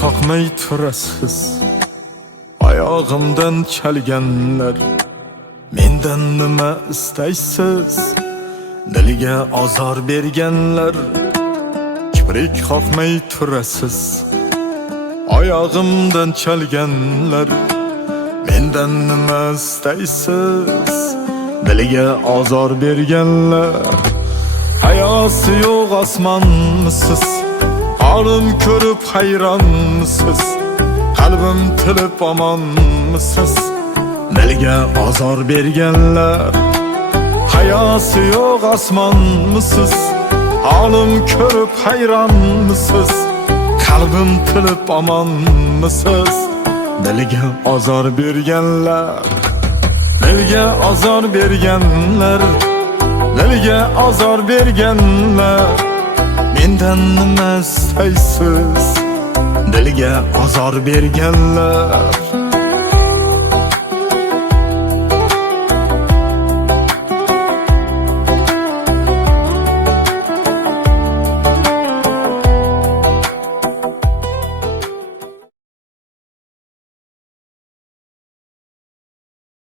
qoqmay turasiz. Oyog'imdan chalganlar, mendan nima istaysiz? Dilga azor berganlar, kibrik qoqmay turasiz. Oyog'imdan chalganlar, mendan nima istaysiz? Dilga azor berganlar. Hayosi yo'q osmonmisiz? Halim ko'rib hayronmisiz? Qalbim tilib omonmisiz? Dilga azor berganlar. Hayosi yo'q osmonmisiz? Halim ko'rib hayronmisiz? Qalbim tilib omonmisiz? Dilga azor berganlar. Dilga azor berganlar. Dilga azor berganlar. Mendan nima istaysiz? Dilga azor berganlar.